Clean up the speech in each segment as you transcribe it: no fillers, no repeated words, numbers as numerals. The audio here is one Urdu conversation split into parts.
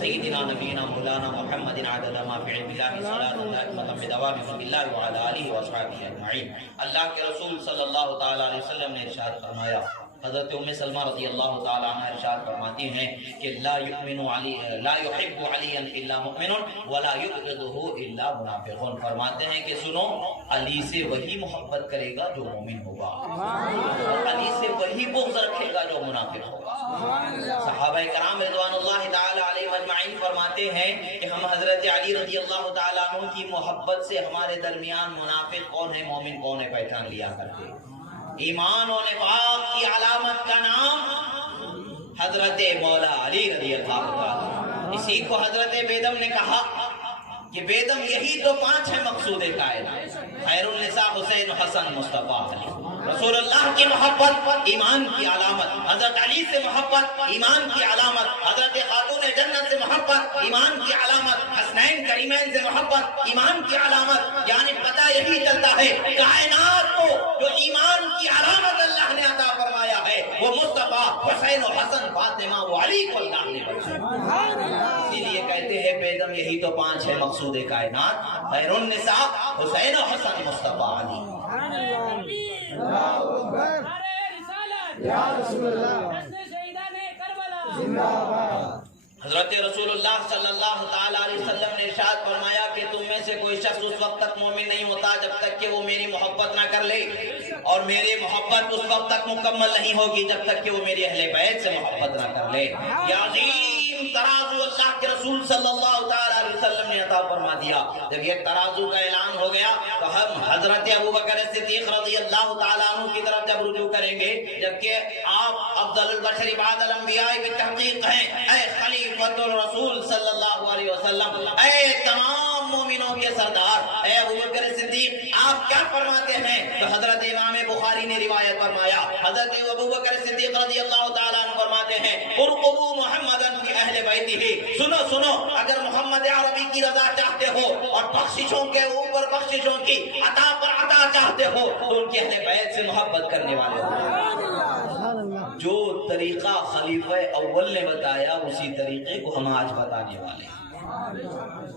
سیدنا نبینا مولانا محمد عدد ما فی علم اللہ صلاۃ دائمۃ بدوام ملک اللہ وعلی آلہ واصحابہ اجمعین۔ اللہ کے رسول صلی اللہ تعالی علیہ وسلم نے ارشاد فرمایا، حضرت ام سلمہ رضی اللہ تعالی عنہ ارشاد فرماتی ہیں کہ لا يحب علیا الا مؤمن ولا يبغضه الا منافق۔ فرماتے ہیں کہ سنو، علی سے وہی محبت کرے گا جو مومن ہوگا، اور علی سے وہی بغض رکھے گا جو منافق ہوگا۔ صحابہ کرام رضوان اللہ تعالی علیہم اجمعین فرماتے ہیں کہ ہم حضرت علی رضی اللہ تعالی عنہ کی محبت سے ہمارے درمیان منافق کون ہے مومن کون ہے پہچان لیا کرتے۔ ایمان و نفاق کی علامت کا نام حضرت مولا علی رضی اللہ تعالی، اسی کو حضرت بیدم نے کہا کہ بیدم یہی تو 5 ہے مقصود کائنات، خیر النساء حسین حسن مصطفیٰ علی۔ رسول اللہ کی محبت ایمان کی علامت، حضرت علی سے محبت ایمان کی علامت، حضرت خاتون جنت سے محبت ایمان کی علامت، حسنین کریمین سے محبت ایمان کی علامت۔ یعنی پتہ یہی چلتا ہے کائنات کو جو ایمان کی علامت اللہ نے عطا فرمایا ہے وہ مصطفیٰ حسین و حسن فاطمہ و علی کو اللہ نے بخشا۔ اسی لیے کہتے ہیں بیدم یہی تو 5 ہے مقصود کائنات، خیر النساء حسین و حسن مصطفیٰ علی۔ حضرت رسول اللہ صلی اللہ تعالی علیہ وسلم نے ارشاد فرمایا کہ تم میں سے کوئی شخص اس وقت تک مومن نہیں ہوتا جب تک کہ وہ میری محبت نہ کر لے، اور میری محبت اس وقت تک مکمل نہیں ہوگی جب تک کہ وہ میری اہل بیت سے محبت نہ کر لے۔ یہ عظیم ترازو اللہ کے رسول صلی اللہ تعالی علیہ وسلم نے عطا فرما دیا۔ جب یہ ترازو کا اعلان ہو گیا تو ہم حضرت ابوبکر صدیق رضی اللہ تعالی عنہ کی طرف جب رجوع کریں گے، جبکہ آپ افضل البشر بعد الانبیاء بالتحقیق ہیں، اے خلیفۃ الرسول صلی اللہ علیہ وسلم، اے تمام مومنوں کے سردار، اے ابوبکر صدیق، آپ کیا فرماتے ہیں؟ تو حضرت امام بخاری نے روایت فرمایا، حضرت ابوبکر صدیق رضی اللہ تعالیٰ عنہ فرماتے ہیں، ارقبوا محمدا فی اہل بیتہ، سنو سنو، اگر محمد عربی کی رضا چاہتے ہو اور بخششوں کے اوپر بخششوں کی عطا پر عطا چاہتے ہو تو ان کے اہل بیت سے محبت کرنے والے ہو۔ جو طریقہ خلیفہ اول نے بتایا اسی طریقے کو ہم آج بتانے والے ہیں،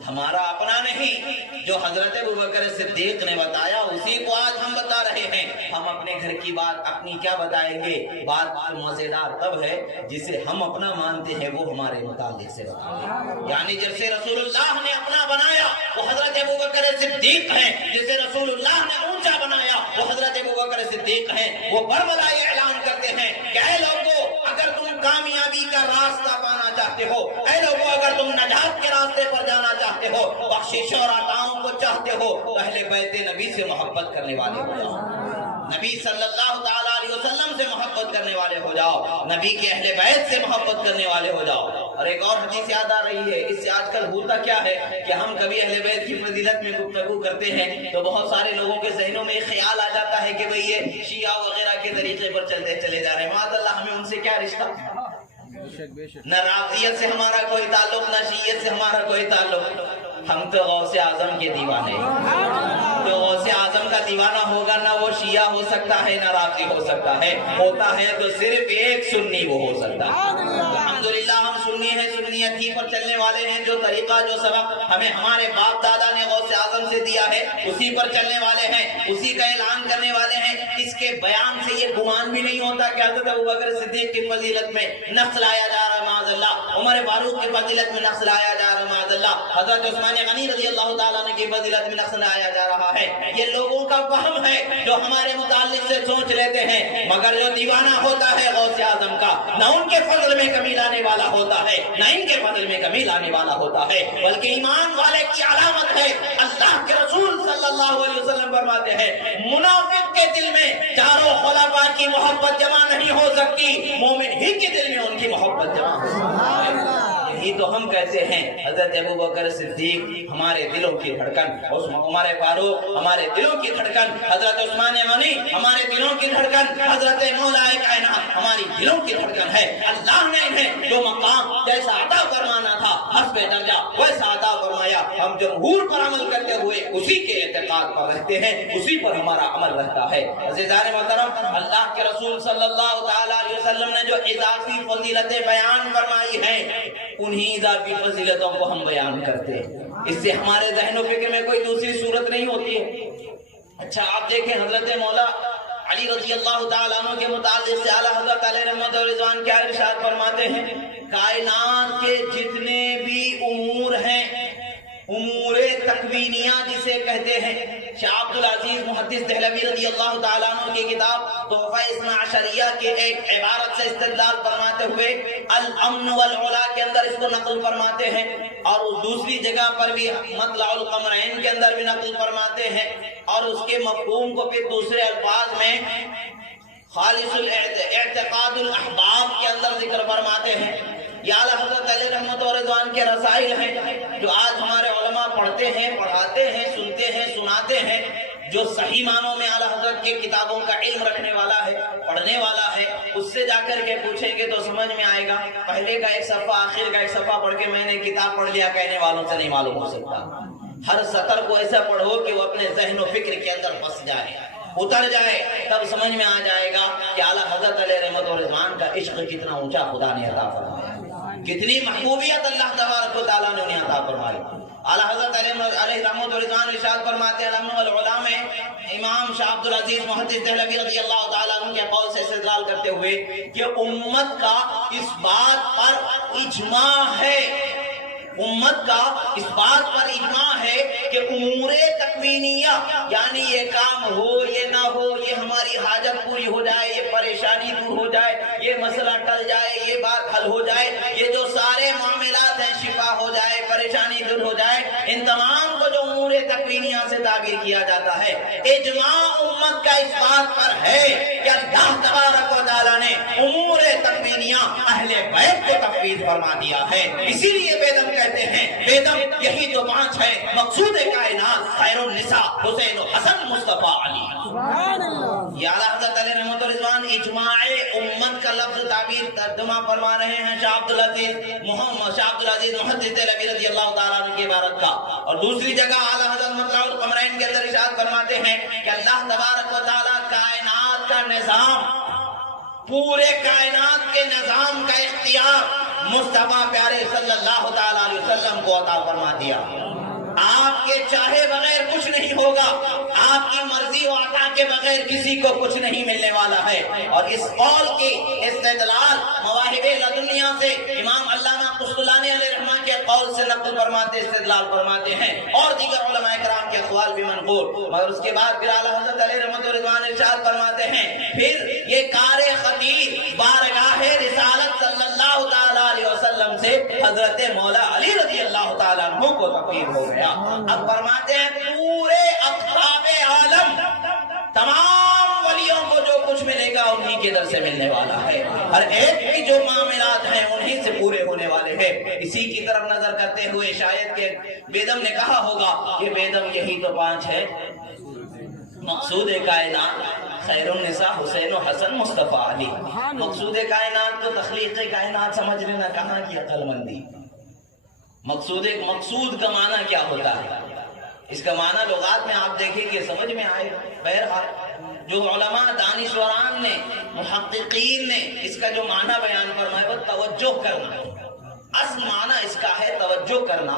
ہمارا اپنا نہیں، جو حضرت ابوبکر صدیق نے بتایا اسی کو آج ہم بتا رہے ہیں۔ ہم اپنے گھر کی بات اپنی کیا بتائیں گے؟ بات مزیدار تب ہے جسے ہم اپنا مانتے ہیں وہ ہمارے متعلق سے بتائیں، یعنی جیسے رسول اللہ نے اپنا بنایا وہ حضرت ابوبکر صدیق ہیں، جسے رسول اللہ نے اونچا بنایا وہ حضرت ابوبکر صدیق ہیں۔ وہ برملا یہ اعلان کرتے ہیں کہ اے لوگوں، اگر تم کامیابی کا راستہ پانا چاہتے ہو، اے لوگوں اگر تم نجات کے راستے پر جانا چاہتے ہو، بخشش اور عطاؤں کو چاہتے ہو تو اہل بیت نبی سے محبت کرنے والے ہو جاؤ، نبی صلی اللہ تعالی علیہ وسلم سے محبت کرنے والے ہو جاؤ، نبی کے اہل بیت سے محبت کرنے والے ہو جاؤ۔ اور ایک اور حدیث یاد آ رہی ہے، اس سے آج کل ہوتا کیا ہے کہ ہم کبھی اہل بیت کی فضیلت میں گفتگو کرتے ہیں تو بہت سارے لوگوں کے ذہنوں میں خیال آ جاتا ہے کہ بھئی یہ شیعہ وغیرہ کے طریقے پر چلے جا رہے ہیں، معاذ اللہ ہمیں ان سے کیا رشتہ؟ نہ رافضیت سے ہمارا کوئی تعلق، نہ شیعیت سے ہمارا کوئی تعلق، ہم تو غوث اعظم کے دیوانے ہیں۔ جو غوث اعظم کا دیوانہ ہوگا نہ وہ شیعہ ہو سکتا ہے نہ رافضی ہو سکتا ہے، ہوتا ہے تو صرف ایک سنی وہ ہو سکتا ہے۔ الحمدللہ ہم سنی ہیں، سنیت ہی پر چلنے والے ہیں، جو طریقہ جو سبق ہمیں ہمارے باپ دادا نے غوث اعظم سے دیا ہے اسی پر چلنے والے ہیں، اسی کا اعلان کرنے والے ہیں۔ اس کے بیان سے یہ گمان بھی نہیں ہوتا کہ حضرت ابوبکر صدیق کی فضیلت میں نقص لایا جا رہا ہے معاذ اللہ، عمر فاروق کی فضیلت میں نقص لایا جا رہا ہے معاذ اللہ، حضرت عثمان غنی رضی اللہ تعالیٰ عنہ کی فضیلت میں نقص لایا جا رہا ہے۔ یہ لوگوں کا وہم ہے جو ہمارے متعلق سے سوچ لیتے ہیں، مگر جو دیوانہ ہوتا ہے غوث اعظم کا، نہ ان کے فضل میں کمی لانے والا ہوتا ہے نہ ان کے فضل میں کمی لانے والا ہوتا ہے، بلکہ ایمان والے کی علامت ہے۔ اللہ کے رسول صلی اللہ علیہ وسلم فرماتے ہیں منافق کے دل میں چاروں خلفاء کی محبت جمع نہیں ہو سکتی، مومن ہی کے دل میں ان کی محبت جمع ہو سکتی ہے۔ یہی تو ہم کہتے ہیں حضرت ابوبکر صدیق ہمارے دلوں کی دھڑکن، عمر فاروق ہمارے دلوں کی دھڑکن، حضرت عثمان غنی ہمارے دلوں کی دھڑکن، حضرت مولا کائنات ہماری دلوں کی دھڑکن ہے۔ اللہ نے انہیں جو مقام جیسا عطا فرمانا تھا حسب درجہ ویسا عطا فرمایا۔ ہم جمہور پر عمل کرتے ہوئے اسی کے اعتقاد پر رہتے ہیں، اسی پر ہمارا عمل رہتا ہے۔ عزیزان محترم، اللہ کے رسول صلی اللہ تعالی علیہ وسلم نے جو اضافی فضیلتیں بیان فرمائی ہیں، انہی اضافی فضیلتوں کو ہم بیان کرتے ہیں۔ اس سے ہمارے ذہن و فکر میں کوئی دوسری صورت نہیں ہوتی ہے۔ اچھا آپ دیکھیں، حضرت مولا علی رضی اللہ تعالیٰ عنہ کے متعلق سے اعلیٰ حضرت علیہ رحمت و رضوان کیا ارشاد فرماتے ہیں؟ کائنات کے جتنے بھی امور ہیں، امور تکوینیہ جسے کہتے ہیں، شاہ عبد العزیز محدث دہلوی رضی اللہ تعالیٰ عنہ کی کتاب تحفہ اثنا عشریہ کے ایک عبارت سے استدلال فرماتے ہوئے الامن والعلا کے اندر اس کو نقل فرماتے ہیں، اور اس دوسری جگہ پر بھی مطلع القمرین کے اندر بھی نقل فرماتے ہیں، اور اس کے مفہوم کو پھر دوسرے الفاظ میں خالص الاعتقاد الاحباب کے اندر ذکر فرماتے ہیں۔ یہ اعلیٰ حضرت علیہ رحمت و رضوان کے رسائل ہیں جو آج ہمارے علماء پڑھتے ہیں، پڑھاتے ہیں، سنتے ہیں، سناتے ہیں۔ جو صحیح معنوں میں اعلیٰ حضرت کے کتابوں کا علم رکھنے والا ہے، پڑھنے والا ہے، اس سے جا کر کے پوچھیں گے تو سمجھ میں آئے گا۔ پہلے کا ایک صفحہ، آخر کا ایک صفحہ پڑھ کے میں نے کتاب پڑھ لیا کہنے والوں سے نہیں معلوم ہو سکتا۔ ہر سطر کو ایسا پڑھو کہ وہ اپنے ذہن و فکر کے اندر بس جائے، اتر جائے، تب سمجھ میں آ جائے گا کہ اعلیٰ حضرت علیہ رحمت و رضوان کا عشق کتنا اونچا خدا نے عطا فرمایا، کتنی محبوبیت اللہ تبارک و تعالیٰ نے انہیں عطا فرمائی۔ اعلیٰ حضرت علیہ رحمت و رضوان ارشاد فرماتے ہیں الامن والعلا میں امام شاہ عبد العزیز محدث دہلوی رضی اللہ تعالیٰ عنہ کے قول سے استدلال کرتے ہوئے کہ امت کا اس بات پر اجماع ہے، امت کا اس بات پر اجماع ہے کہ امور تکوینیہ، یعنی یہ کام ہو یہ نہ ہو، یہ ہماری حاجت پوری ہو جائے، یہ پریشانی دور ہو جائے، یہ مسئلہ ٹل جائے، یہ بات حل ہو جائے، یہ جو سارے معاملات ہیں شفا ہو جائے، پریشانی دور ہو جائے، ان تمام کو جو امور تکوینیہ سے تعبیر کیا جاتا ہے، اجماع امت کا اس بات پر ہے کہ اللہ تبارک و تعالیٰ نے امور تکوینیہ اہل بیت کو تفویض فرما دیا ہے۔ اسی لیے بیدم کہتے ہیں، بیدم یہی تو پانچ ہے، مقصود کائنات خیر النساء حسین و حسن مصطفیٰ علی۔ یہ اعلیٰ حضرت علیہ رحمت و رضوان اجماع امت کا لفظ تعبیر ترجمہ فرما رہے ہیں شاہ عبد العزیز محدث دہلوی رضی اللہ تعالیٰ عنہ کی عبارت کا۔ اور دوسری جگہ اعلیٰ حضرت مطلع القمرین کے اندر ارشاد فرماتے ہیں کہ اللہ تبارک و تعالیٰ کائنات کا نظام، پورے کائنات کے نظام کا اختیار مصطفیٰ پیارے صلی اللہ تعالیٰ علیہ وسلم کو عطا فرما دیا۔ آپ کے چاہے بغیر کچھ نہیں ہوگا، آپ کی مرضی و عطا کے بغیر کسی کو کچھ نہیں ملنے والا ہے۔ اور اس قول کی استدلال مواہب لدنیہ سے امام علامہ قسطلانی علیہ رحمہ کے قول سے نقل فرماتے، استدلال فرماتے ہیں، اور دیگر علماء کرام کے اقوال بھی منقول۔ مگر اس کے بعد پھر اعلیٰ حضرت علیہ رحمت و رضوان ارشاد فرماتے ہیں، پھر یہ کار خطیر بارگاہ رسالت صلی اللہ تعالیٰ علیہ وسلم سے حضرت مولا علی رضی اللہ تعالیٰ عنہ کو تقریر ہو گیا۔ اب فرماتے ہیں پورے اقطاب عالم، تمام ولیوں کو جو کچھ ملے گا انہی کے در سے ملنے والا ہے، ہر ایک کی جو معاملات ہیں انہی سے پورے ہونے والے ہیں۔ اسی کی طرف نظر کرتے ہوئے شاید کہ بیدم نے کہا ہوگا کہ بیدم یہی تو پانچ ہے، مقصود کائنات خیر النساء حسین و حسن مصطفیٰ علی۔ مقصود کائنات تو تخلیق کائنات سمجھ لینا کہاں کی عقل مندی۔ مقصود کا معنی کیا ہوتا ہے؟ اس کا معنی لغات میں آپ دیکھیں کہ سمجھ میں آئے۔ بہرحال جو علماء دانشوران نے، محققین نے اس کا جو معنی بیان فرمایا وہ توجہ کرنا، اصل معنی اس کا ہے توجہ کرنا۔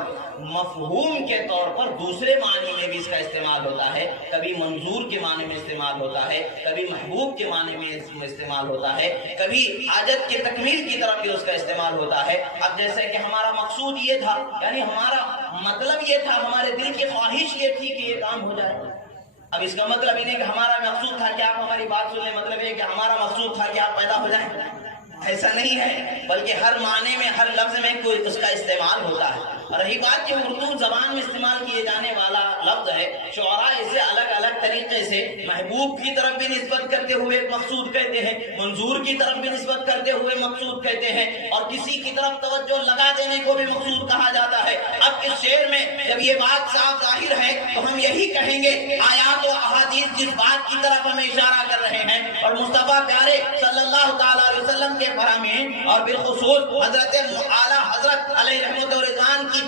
مفہوم کے طور پر دوسرے معنی میں بھی اس کا استعمال ہوتا ہے، کبھی منظور کے معنی میں استعمال ہوتا ہے، کبھی محبوب کے معنی میں استعمال ہوتا ہے، کبھی حاجت کی تکمیل کی طرف بھی اس کا استعمال ہوتا ہے۔ اب جیسے کہ ہمارا مقصود یہ تھا، یعنی ہمارا مطلب یہ تھا، ہمارے دل کی خواہش یہ تھی کہ یہ کام ہو جائے۔ اب اس کا مطلب یہ نہیں کہ ہمارا مقصود تھا کہ آپ ہماری بات سن لیں، مطلب یہ کہ ہمارا مقصود تھا کہ آپ پیدا ہو جائیں، ایسا نہیں ہے، بلکہ ہر معنی میں، ہر لفظ میں کوئی اس کا استعمال ہوتا ہے۔ رہی بات کہ اردو زبان میں استعمال کیے جانے والا لفظ ہے، شعراء اسے الگ الگ طریقے سے محبوب کی طرف بھی نسبت کرتے ہوئے مقصود کہتے ہیں، منظور کی طرف بھی نسبت کرتے ہوئے مقصود کہتے ہیں، اور کسی کی طرف توجہ لگا دینے کو بھی مقصود کہا جاتا ہے۔ اب اس شعر میں جب یہ بات صاف ظاہر ہے تو ہم یہی کہیں گے، آیات و احادیث جس بات کی طرف ہمیں اشارہ کر رہے ہیں اور مصطفیٰ پیارے صلی اللہ تعالیٰ علیہ وسلم کے فرامین اور بالخصوص حضرت اعلیٰ حضرت علیہ رحمت و رضوان کی